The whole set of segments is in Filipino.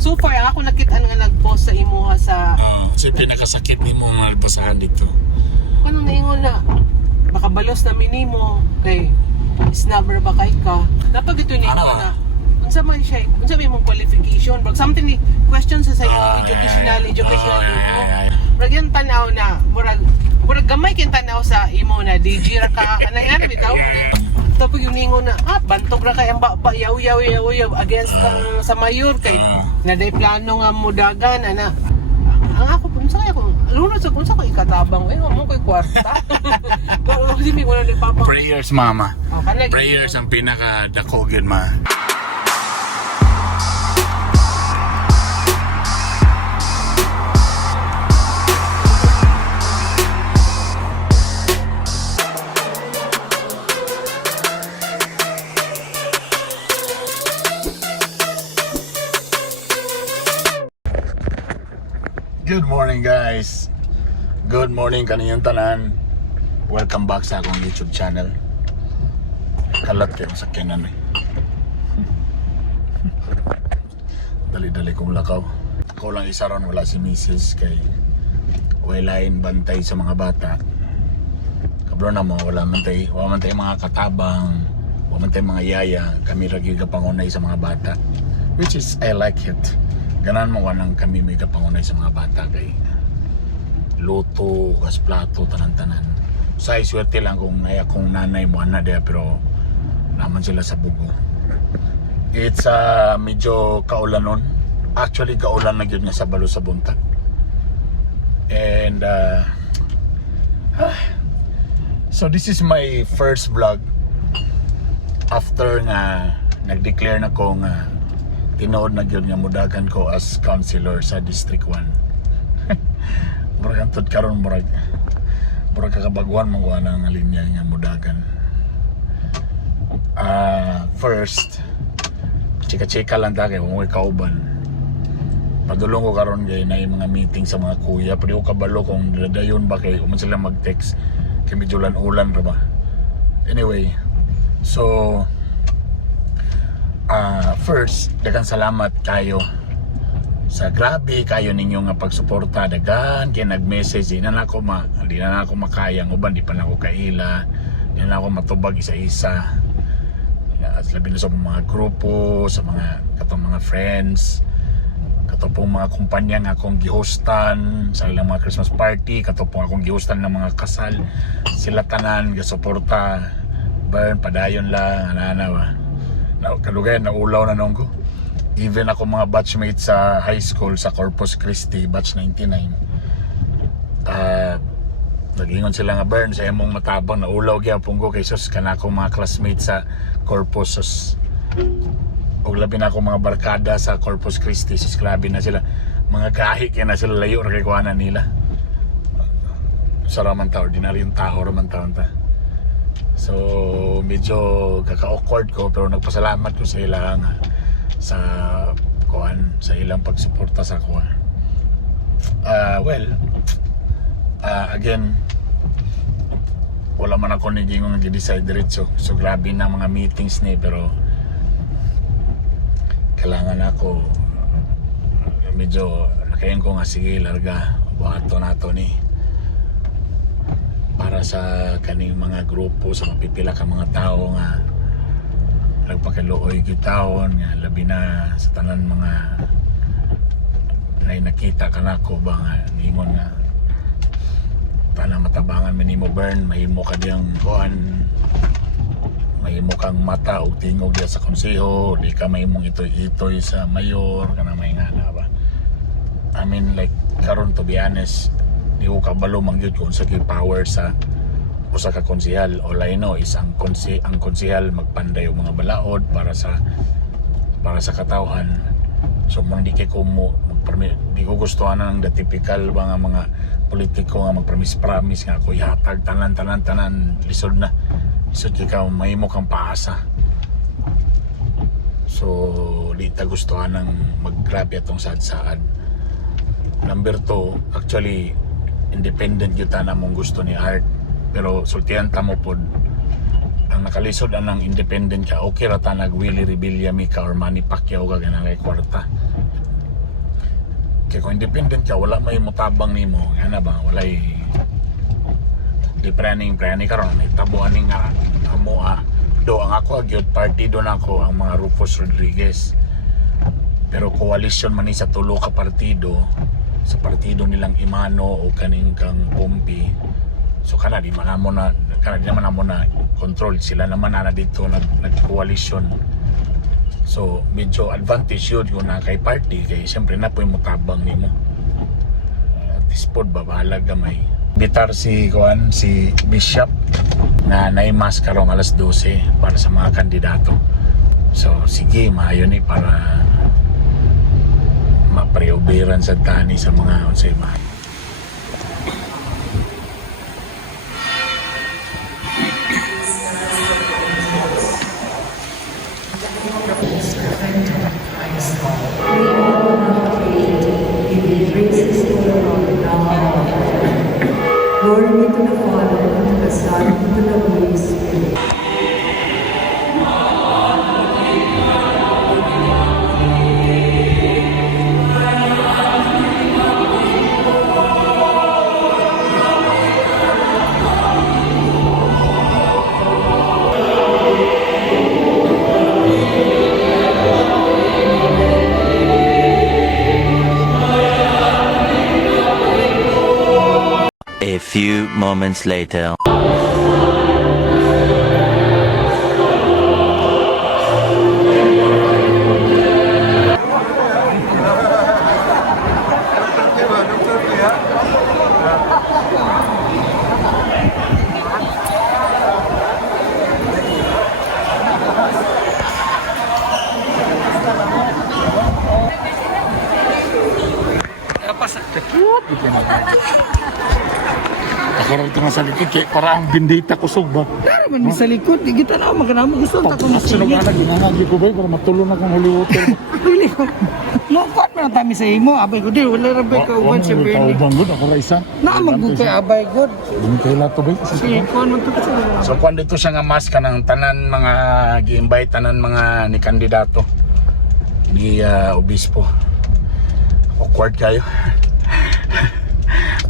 So far ako nakita nga nag-post sa imuha sa So pinakasakit ni mo malpasahan dito. kanang naingon na baka balos na minimo kay snubber ba kay ka. Dapat ito ni na unsa man siya, unsa may mong qualification, bag something ni question sa educational Murag yung tanaw na murag gamay kin tanaw sa imo na DJ ra ka kanang ano bitaw. Tapos yung ningon na bantog ra kay ang yaw against kang sa mayor kay na day plano nga mudagan ana. Ang ako pun sa ako lunod sa kunsa ko ikatabang mo koy kwarta. Ko si mi ko na papa. Prayers, mama. Kanang Prayers ang pinaka-dako gyud, ma. Good morning, guys. Good morning kaniyang tanan. Welcome back sa akong YouTube channel. Kalat kayo sa kinan eh. Dali-dali kong lakaw. Ako lang isa ron, wala si Mrs. kay walain bantay sa mga bata. Kabro na mo, wala man tayo mga katabang, wala man tayo mga yaya. Kami lagi kapangunay sa mga bata, which is I like it. Ganan mo nang kami may kapangunay sa mga bata kay luto, gas plato, tanan-tanan. Sa iswerte lang kung ay akong nanay mo na dia pero naman sila sa bugo. It's medyo kaulanon. Actually kaulan na yun nga sa balo sa buntag. And so this is my first vlog after nga nag-declare na ko nga tinood na yun nga mudagan ko as councilor sa District 1. Murag antod karon murag kakabaguan mong wala nga linya nga mudagan. First chika-chika lang ta kay kung kauban. Padulong ko karon kay na mga meeting sa mga kuya, pero ko kabalo kung dadayon ba kay kung sila mag-text kay medyo ulan ra ba. Anyway, so first, daghang salamat kayo sa grabe kayo ninyo nga pagsuporta. Daghan kay nag-message, di na ako makaya ng uban, di pa na ako kaila, di na ako matubag isa-isa. Labi na sa mga grupo, sa mga katong mga friends, katong mga kumpanya nga akong gihostan sa ilang mga Christmas party, katong akong gihostan ng mga kasal, sila tanan gasuporta. Burn padayon lang ana ba. Kalugay na ulaw na nung ko. Even ako mga batchmates sa high school sa Corpus Christi batch 99, nagingon sila nga burn sa imong matabang na ulaw gyapon ko kay sus kana akong mga classmates sa Corpus sus. Og labi na akong mga barkada sa Corpus Christi sus, grabe na sila mga gahi kay na sila layo ra kay kuanan nila. Sa raman ta ordinaryong tao raman taon ta. So medyo kaka-awkward ko pero nagpasalamat ko sa ilang sa ilang pagsuporta sa kuan. Again, wala man ako naging nag-decide diretso. So grabe na mga meetings ni pero kailangan ako medyo nakayan ko nga sige larga buhato nato ni para sa kaning mga grupo sa mapipila ka mga tao nga nagpakaluoy gitawon nga labi na sa tanan mga nakita ka nako ba nga ningon nga tanang matabangan minimo burn mahimo ka diyang kuan, mahimo kang mata og tingog diya sa konseho, di ka mahimong itoy-itoy sa mayor kana may ngana ba. I mean like karon to be honest, di ko kabalo mangyud kung sa power sa usa ka konsehal. All I know is ang konsehal magpanday og mga balaod para sa katawhan. So man di kay ko di ko gustuhan ng the typical mga politiko nga magpromise nga ako ihatag tanan lisod na. Lisod ikaw mahimo kang paasa. So di ta gustuhan ng maggrabe atong sad-saad. Number 2, actually independent yun na mong gusto ni Art, pero sultihan ta mo pod ang nakalisod anang independent ka, okay ra ta nag Willie Rebilla mi ka or Manny Pacquiao ka ganang kay kwarta. Kaya kung independent ka, wala may mutabang nimo. Nga na ba? Walay di prani karon may tabuan nga amo do ang ako agyod partido na ako ang mga Rufus Rodriguez. Pero coalition man ni sa tulo ka partido, sa partido nilang Imano o kaning kang Pompi. So kana di man amo na control sila naman na dito nag-coalition. So medyo advantage yun na kay party kay siyempre na po yung mutabang nimo. At this pod babalag gamay. Bitar si Bishop na naimas karong alas 12 para sa mga kandidato. So sige maayo ni para mapreoberan sa tani sa mga unsay man. Glory be to the Father, and to the Son, and to the Holy Spirit. A few moments later. Ako rin ito nga sa likod kaya para ang bindita kusog ba? Dari man di sa likod, di kita na maganamo gusto ta ko Sunog masigit. anak, ginangagi ko ba para matulong akong holy water. Pili ko. No, kwat man tami sa imo, abay ko di wala ra bay ka uwan sa Bernie. Taubang good, ako ra isa. Na magugay abay god. Hindi kayo lato ba? Sige, kuan man to kasi. So kung dito siya nga mas ka ng tanan mga gi-invite tanan mga ni kandidato ni obispo. Awkward kayo.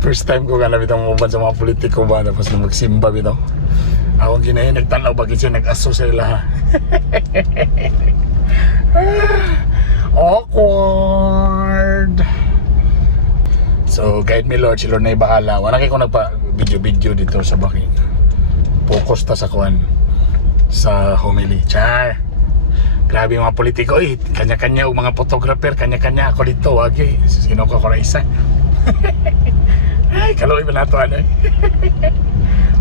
First time ko nga nabitang muban sa mga politiko ba tapos na magsimba bitaw. Ako ginayon nagtanaw bagay siya nag-aso sa ila. Awkward. So guide me Lord, si Lord na ibahala. Wala kayo kung nagpa video dito sa baki. Focus ta sa kuan sa homily. Char. Grabe yung mga politiko eh. Kanya-kanya o mga photographer, kanya-kanya ako dito. Wag eh. Sino ko na isa. Ay, kaloy ba nato ano eh.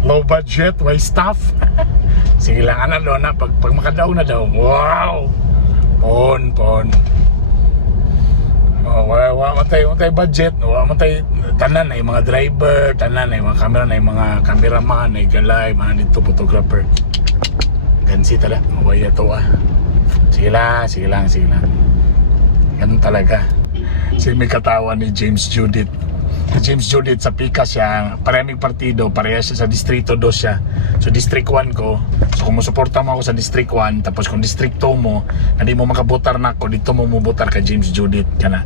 Low budget, waste staff. Sige lang anak doon na. Pag makadaw na daw. Wow! Pon. Oh, wala matay budget. Wala matay tanan ay mga driver, tanan ay mga camera, ay mga cameraman, ay galay, mga dito photographer. Gansi tala. Mabaya to ah. Sige lang. Ganun talaga. Si may katawan ni James Judith. James Judith sa pika siya, paraming partido, pareha siya sa Distrito 2 siya. So District 1 ko. So kung musuporta mo ako sa District 1, tapos kung District 2 mo, hindi mo makabotar na ako, dito mo mubotar ka James Judith. Kana.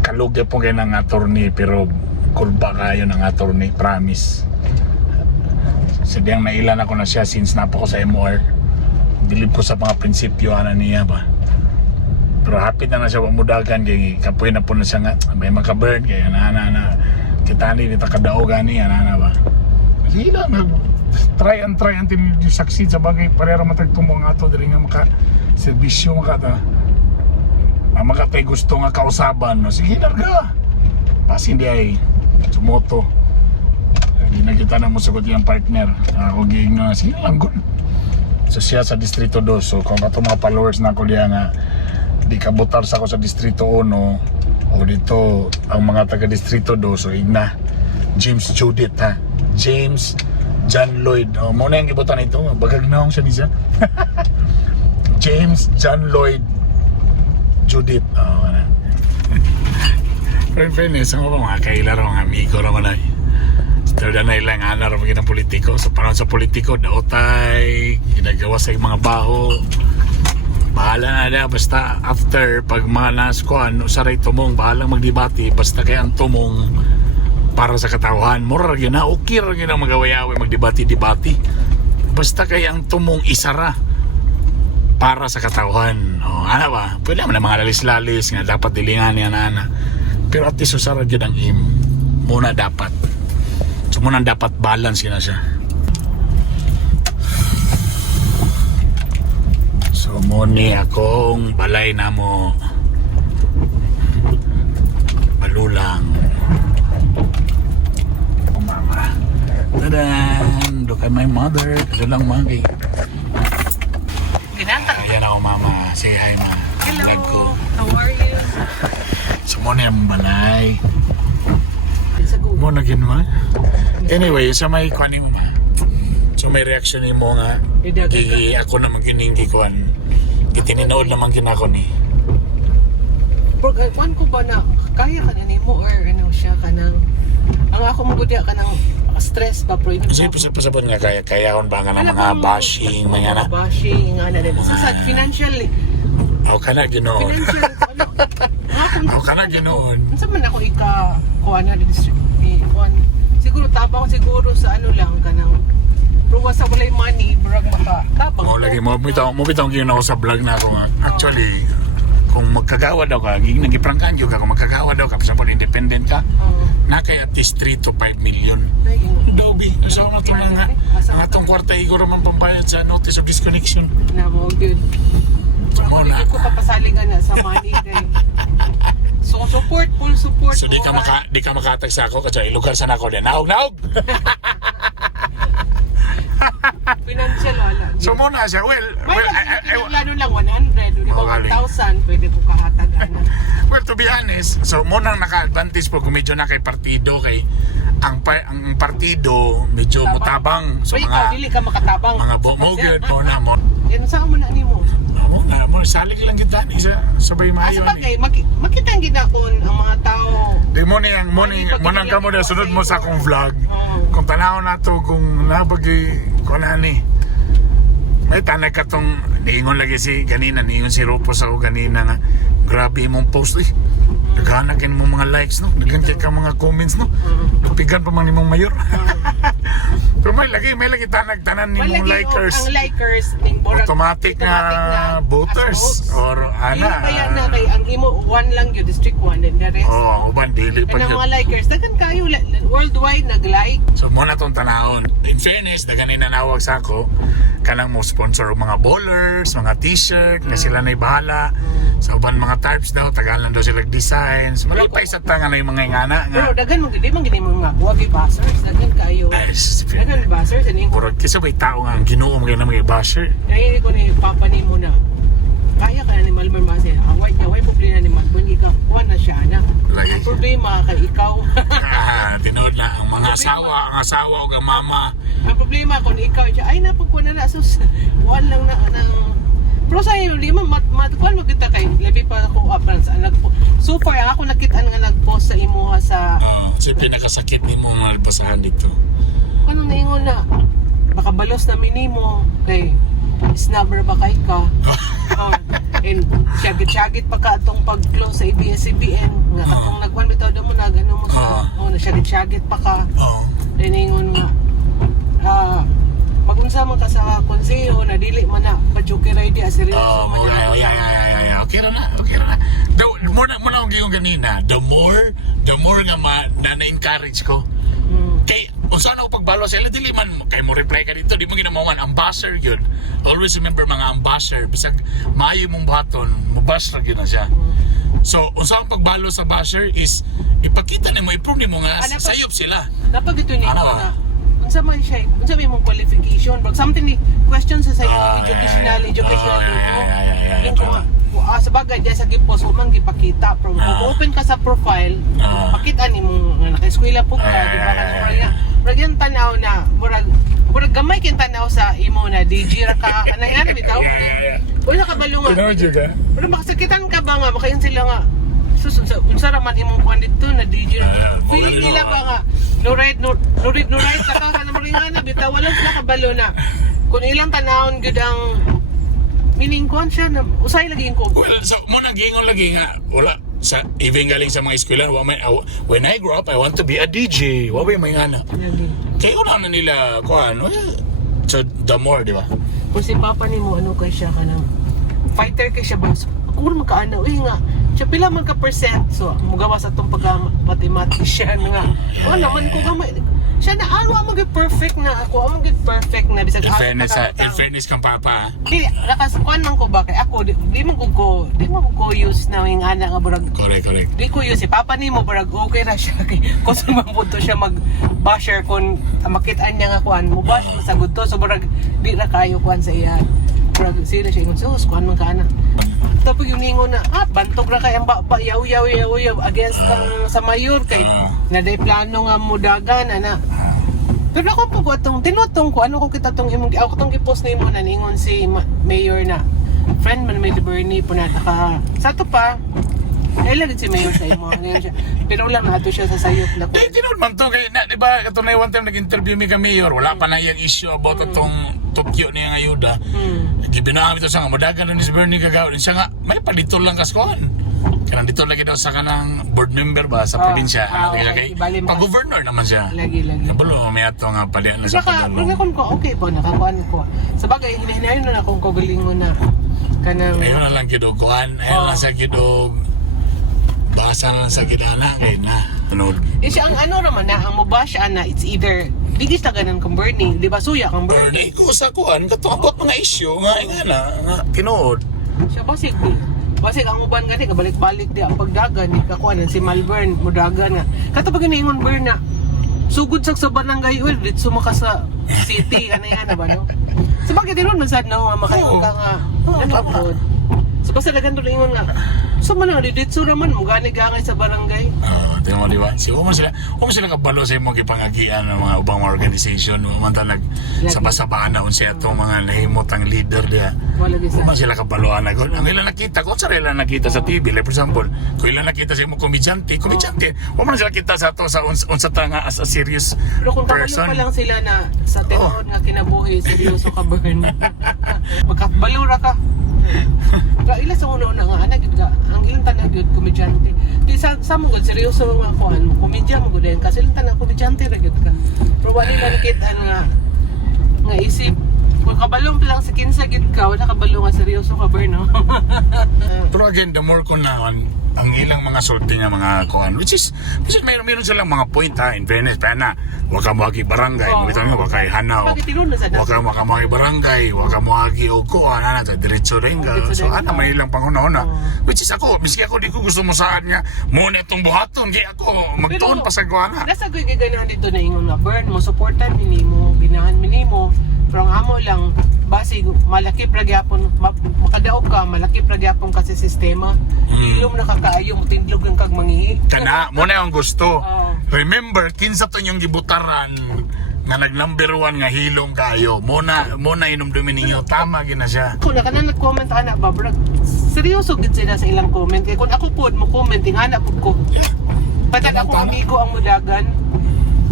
Kalugya po kayo ng attorney, pero kurba kayo ng attorney, promise. Sadyang nailan ako na siya since napo ko sa MOR. Bilib ko sa mga prinsipyo niya ba. Pero hapit na siya mudagan kay kapoy na po na siya nga may makaburn kay ana kita ni dito kadao gani ana ba. Hila na try until you succeed sa bagay parera matagtumo nga ato diri nga maka serbisyo maka ta. Makatay gusto nga kausaban no sige larga. Pas hindi ay sumoto. Hindi na kita na musugot yung partner. Ako giing na sige lang good. So siya sa Distrito 2 so kung ato mga followers na ako diya nga di kabotar sa ako sa Distrito 1 o dito ang mga taga Distrito 2 so igna James Judith ha James John Lloyd mo na yung ibotan ito bagag na akong siya niya James John Lloyd Judith friend sa mga kailaro mga amigo naman ay Stella na ilang anar pag ng politiko so parang sa politiko daotay ginagawa sa mga baho Bahala na na, basta after pag mga naskuan usaray tumong bahalang magdebate basta kay ang tumong para sa katawhan mura gyud na okay ra gyud ang magaway-away magdebate basta kay ang tumong isara para sa katawhan. Ano ba? Pwede naman ang mga lalis-lalis nga dapat dilingan niya na. Pero at least usara gyud ang aim. Muna dapat. So muna dapat balance na siya. So muni akong balay na mo balulang. Oh mama. Tadan! Look at my mother. Balulang magi. Ginanta. Ayan ako mama. Say hi ma. Vlog ko. Hello, how are you? So muna yung balay. Sa Google. Muna ginawa. Anyway, sa may kuan mo ma. So may reaction ni mo nga. Ako naman gining gikuan. Itininood naman ginako ni. Kuan ko ba na kaya ka na nimo or ano siya kanang ang ako magudya ka ng stress ba pro Kasi pasabot nga kaya kon ba nga ng mga bashing mga na. bashing nga na din sa financially Ako ka na ginoon. financial ano Ako ka na ginoon. unsa man ako kuan na district kuan siguro tapang siguro sa ano lang kanang pero sa walay money brag maka tapang Mo lagi mo bitaw ginawa sa vlog na ako nga. Actually, kung magkagawa daw ka, nagiprankan jud ka kung magkagawa daw ka sa independent ka, na kay at least 3 to 5 million. Dobi, so na to nga. Ang atong kwarta iguro man pambayad sa notice of disconnection. na mo good Mo na. Hindi ko papasalingan na sa money kay so support full support So di ka makatag sa ako kasi lugar sa nako din. Naog. financial wala So mo na siya. Well, lalo lang 100 di ba 1,000 pwede ko kahatagan well, to be honest, so mo nang naka-advantage po kung medyo na kay partido kay ang partido medyo mutabang so so ikaw dili ka makatabang mga mo gyud mo na mo. yan saan mo na nimo Mo salig lang gid ani sa sabay maayo bagay ni. makita ang ginakon ang mga tao Di mo nang kamo na sunod mo sa akong vlog. Kung tanaw nato kung nabagi ko na ni. May tanay ka tong niingon lagi niingon si Rupos ako kanina nga grabe mong post naghahanap mo mga likes no naghahanap ka mga comments no kapigan pa man nimong mayor. Pero may lagi tanan nimong likers ang likers ning automatic na voters or ana bayan na kay ang imo one lang yung district 1 and the rest uban dili pa and ang yun. mga likers daghan kayo worldwide nag-like So mo na tong tanahon. In fairness, daghan ni nanawag sa ako kanang mo sponsor og mga bowlers, mga t-shirt, na sila na'y bahala. Sa uban mga tarps daw, tagalan daw sila designs. Malipay sa tanga na yung mga ingana nga. pero daghan mo gid man gid mo nga wagi bashers daghan kayo daghan bashers and Murag kisa may tao nga ang ginuom kayo ng mga basher. nai ko ni papa ni mo na kaya ka na ni Malmer Masi away problema ni Malmer ikaw kuan na siya na Lagi. ang problema kay ikaw Tinood na ang mga asawa o ang mama. ang problema kung ikaw siya ay napagkuan na sus kuan lang na pero sa iyo di man kuan magkita kay labi pa ako apan sa so far ako nakita nga nag-post sa imuha sa So pinakasakit ni mo mga albasahan dito. ano naingon na baka balos na minimo kay snubber ba kay ka and syagit pa ka atong pag-close sa ABS-CBN nga katong nagwan bitaw daw mo na gano mo sa na syagit pa ka then naingon nga magunsa man ka sa konseho na dili man na pachuki ready as seryoso man na okay ra na. Muna akong giyong ganina, the more nga na-encourage ko. Kay unsa na ako pagbalo sa ila dili man kay mo reply ka dito di mo ginamuman ambassador yun. Always remember mga ambassador bisag maayo mong baton mabasher gyud na siya. So unsa ang pagbalo sa basher is ipakita nimo i-prove nimo nga sayop sila. Dapat ito ni na unsa man siya unsa may mong qualification but something ni question sa educational sa bagay diya sa gipos man gipakita pero kung open ka sa profile pakita nimo nga naka-eskwela po ka di ba murag yan tanaw na murag gamay kin tanaw sa imo na DJ ra ka kanang bitaw wala ka balungan pero makasakitan ka ba nga makayon sila nga unsa ra man imong kuan dito na DJ feeling nila ba nga no right saka ka na moringa na bitaw wala sila kabalo na kung ilang tanawon gud ang Meaning kuan siya na usay lagi ko. Well, so mo nagingon lagi nga wala sa even galing sa mga eskwela when I grow up I want to be a DJ. Wa ba may ana. Lagi. Kaya una na nila kuan. So the more, di ba? Kung si Papa ni mo, ano kay siya ka na fighter kay siya ba? Kung magkaano, nga, siya pila man ka percent. So, mugawa sa itong pagka-mathematician nga. Wala naman ko gamay. Siya na, ano mo get perfect na ako, mo get perfect na. Bisag In fairness kang Papa. Di, nakasukuan man ko ba? Kay ako, di mo ko use na yung ana nga burag. Correct. Di ko use. Si Papa ni mo, burag okay na siya. Kung saan mabuto siya mag-basher kung makitaan niya nga kuan, mo-bash, masagod to. So, burag, di na kayo kuan sa iya. Burag, sila siya ingon, sus, kuan man ka na. Tapos yung ningon na, bantog na kayang yaw against kang sa mayor kay naday plano nga mudagan ana. Pero ako po atong tinutong ko ano ko kita tong imong ako tong gipost nimo na ningon si mayor na friend man may Bernie po na ka sa to pa ilan si mayor sa imo ngayon siya. Pero lang nato siya sa sayop na ko. Di tinud man to kay na di ba katunay one time nag-interview mi ka mayor wala pa na iyang issue about atong Tokyo niya nga ayuda. Gibinaam ito sa nga modagan ni si Bernie kagawin siya nga may palito lang kaskoan. Kanang dito lagi daw sa kanang board member ba sa probinsya. Okay. Pag-governor naman siya. Lagi. Nabulo, may ato nga palian na sa Saka, pagdalo. ko, okay po, nakakuan ko. Sa bagay, hinahinayon na akong kagalingon na kanang... Ayun na lang kidog kuhan. Ayun lang sa kidog. Basa na lang sa kidana. Ayun na. Tunod. siya ang ano naman na, ang mubash na, it's either, bigis na ganun kang Bernie, di ba suya kang Bernie? Bernie ko sa kuhan. Katungkot mga issue. Nga nga. Tinood. Siya basig ang uban gani kabalik-balik di ang pagdagan ni kakuan si Malvern mudagan nga katapag giniingon Bern na sugod sa barangay well dito maka sa city kanay ba no so bakit tinon man sad na makayo ka nga napapod so basta dagan to ingon nga so man na dito raman mo gani gangay sa barangay Tingnan mo, di ba? Huwag mo sila kabalo sa imong ipangagian ng mga ubang organization. Huwag man sabah-sabahan na siya itong mga nahimotang leader diya. wala di Huwag man sa sila kabaloan na. Ang ilan nakita, kung saan ilan nakita sa TV, like for example, kung ilan nakita sa imong komedyante, huwag man sila kita sa to sa unsa ta nga as a serious pero kung kabalo person. pa lang sila na sa tinuod nga kinabuhi seryoso ka Bern magkabalura ka ila sa una nga ana gid ka ang ilang tanan gyud komedyante di sa mo gud seryoso nga kuan komedya mo gud kasi ilang tanan komedyante ra gyud ka pero wala nila nakita nga isip kung kabalong lang sa kinsa gid ka wala kabalo nga seryoso ka Bern no Pero again, the more ko na ang ilang mga sorting ng mga kuhan, which is mayroon silang mga point in fairness, pa na, huwag ka muagi barangay, makita nga, huwag kayo hanaw, bakit tinun na sa huwag ka muagi barangay, huwag ka muagi o kuhan, diretso rin ka, so may ilang panghuna-huna, which is ako, miski ako di ko gusto mo saan nga, muna itong buhaton, kaya ako, magtuon pa sa kuhan na. nasa ko'y gaganahan dito na ingon nga Bern mo supportan minimo ginahan minimo pero ang amo lang basig malaki pragyapon makadaog ka malaki pragyapon kasi sistema ilom nakakaayo mo tindlog ng kag mangihi Kana, muna yung gusto. Oo. Remember, kinsa to yung gibutaran nga nag-number 1 nga hilom kayo. Muna inumdumin ninyo, tama gina siya. kung nakanan nag-comment ana ba brag seryoso gid sila sa ilang comment kay kung ako pod mo comment ingana pod ko patag ako amigo ang mudagan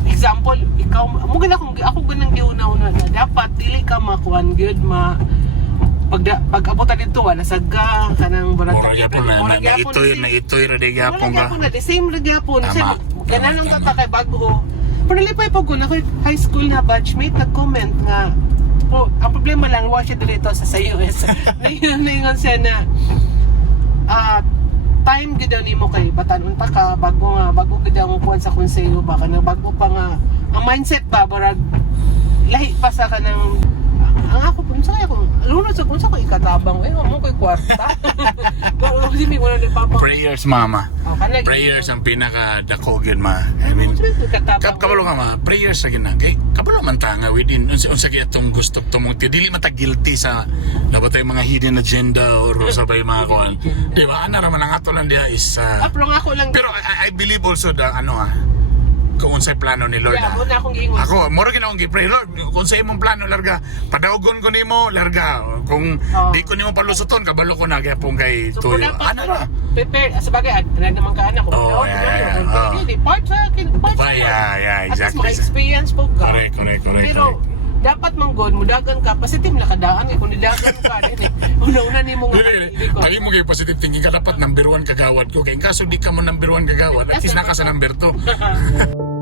example ikaw mo gid ako ganang giuna-una na dapat dili ka makuan gyud pag abutan dito nasagga kanang barang Mura gyapon na itoy ra di gyapon ka. na the same ra gyapon Tama. ganan lang tatakay bago pero nalipay pag ko na high school na batchmate nag-comment nga ang problema lang watch it dito sa US ningon siya na time gid daw nimo kay batanon pa ka bago gid ang kuan sa konseyo ba kanang bago pa nga ang mindset ba barag lahi pa sa kanang ang ako pun sa ako lunod sa kunsa ko ikatabang mo koy kwarta pero kasi mi wala nagpapa Prayers, mama. kanang Prayers ang pinaka-dako yun, ma. I mean, kabalo nga, ma. Prayers sa ginang. Kay, kabalo man ta nga within, unsa kaya itong gusto itong dili man ta guilty sa nabatay mga hidden agenda or sabay mga kuhan. Di ba? Ano naman ang ato lang diya is... pero nga ako lang pero I believe also da, kung unsay plano ni Lord. mo na akong giingon Ako, moro ginaong gi-pray, Lord, kung sa imong plano, larga, padaogon ko nimo, larga, kung di ko nimo palusuton, kabalo ko na, kaya pong kay so tuyo. dapat Ano na? prepare sa bagay naman ka anak ko part sa akin part Yeah, at least exactly. mga experience po ka Correct. pero dapat manggod mudagan ka positive na kadaan kay kung nidagan ka din una-una nimo nga Dali mo kayo positive thinking ka dapat number 1 kagawad ko. Kaya in kaso di ka mo number 1 kagawad, at least naka sa number 2.